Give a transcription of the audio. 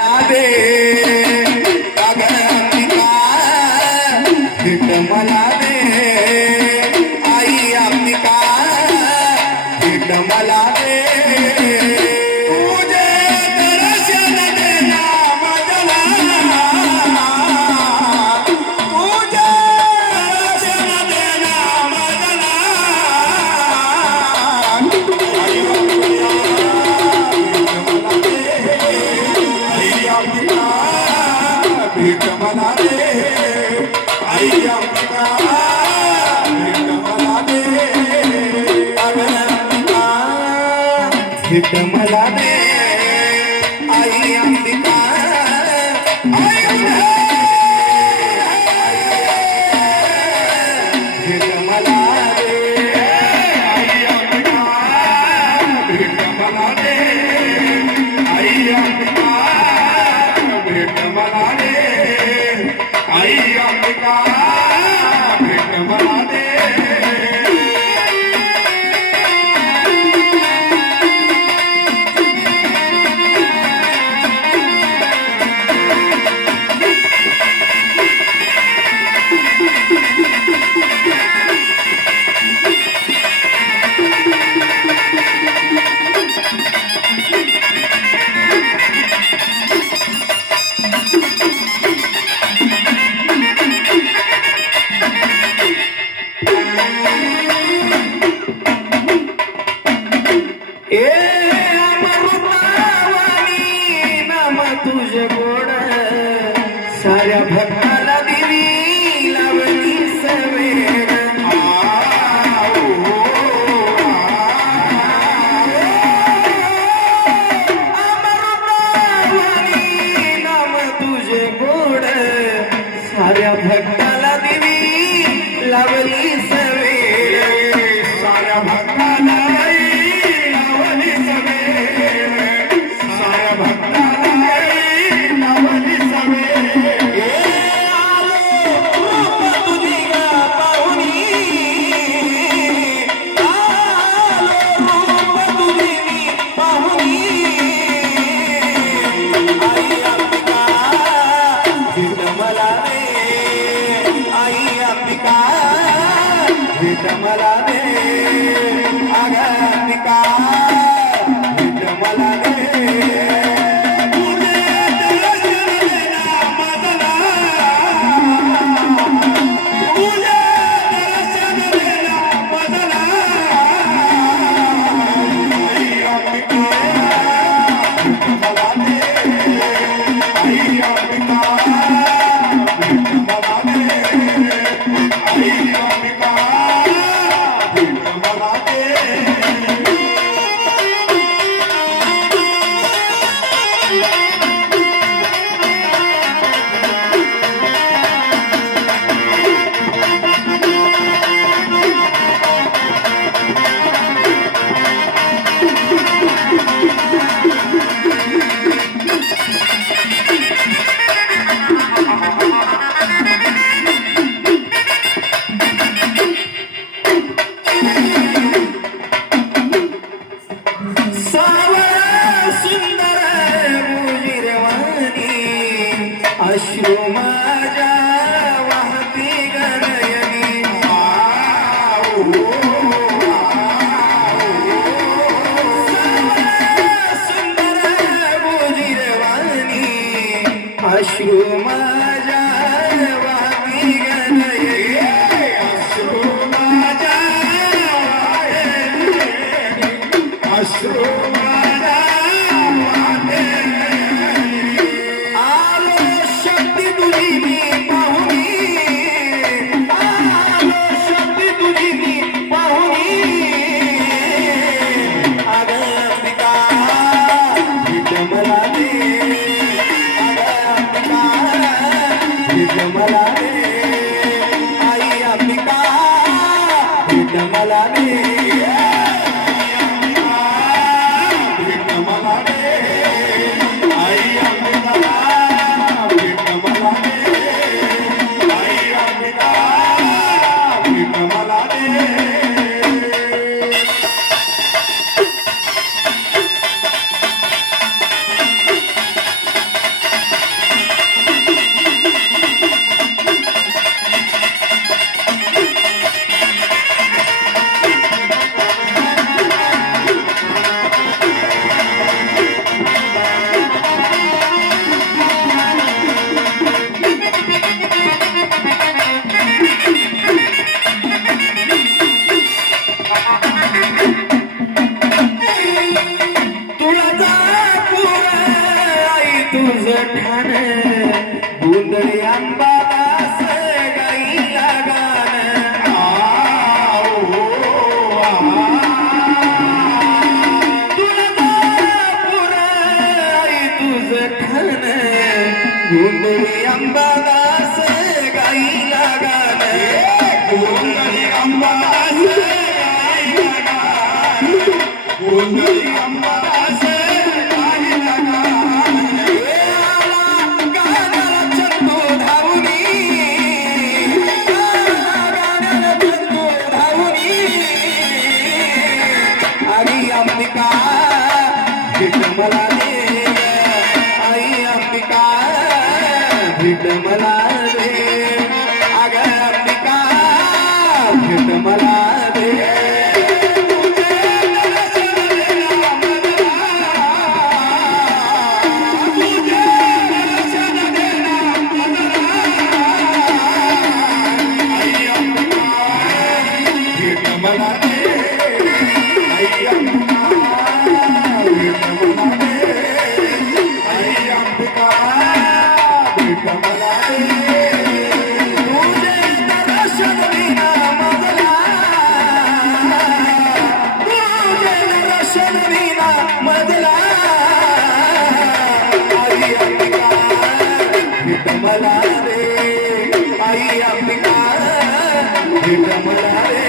मला दे अगं अंबिका भेट मला दे आई अंबिका भेट मला दे तुझे दर्शन देना मजला तुझे दर्शन देना मजला भेट मला दे आई अंबिका भेट मला दे अगं अंबिका भेट मला दे आई अंबिका भेट मला दे आई अंबिका भेट मला दे आई अंबिका भेट मला दे आई अंबिका भेट मला दे तुझे गोड साऱ्या भक्ताला दिली लावली सवेर अमृतावाणी नाम तुझे गोड साऱ्या भक्ताला दिली लावली सवेर साऱ्या भक्ताला लावली सवेर साऱ्या भक्ताला भेट मला दे अगं अंबिका भेट मला दे तुझे दर्शन देना मजला तुझे दर्शन देना मजला आई अंबिका भेट मला दे आई अंबिका भेट मला दे आई अंबिका अश्रू माझ्या वाहती गनयनी सुंदर बुजिरवाणी अश्रू माझ्या वाहती गनयनी अश्रू माझ्या अश्रू मला दे अगं अंबिका तुझं ठाण गोंधळी अंबादास गाईला गाणं तुळजापूर आई तुझं ठाण गोंधळी अंबादास गाईला गाणं गोंधळी अंबादास गाईला गाणं गोंधळी अंबादास गाईला गाणं गाण्याला चंदू धावणी गाण्याला चंदू धावणी आई अंबिका भेट मला दे आई अंबिका भेट मला दे अग अंबिका भेट मला दे मला रे आई अंबिका भेट मला रे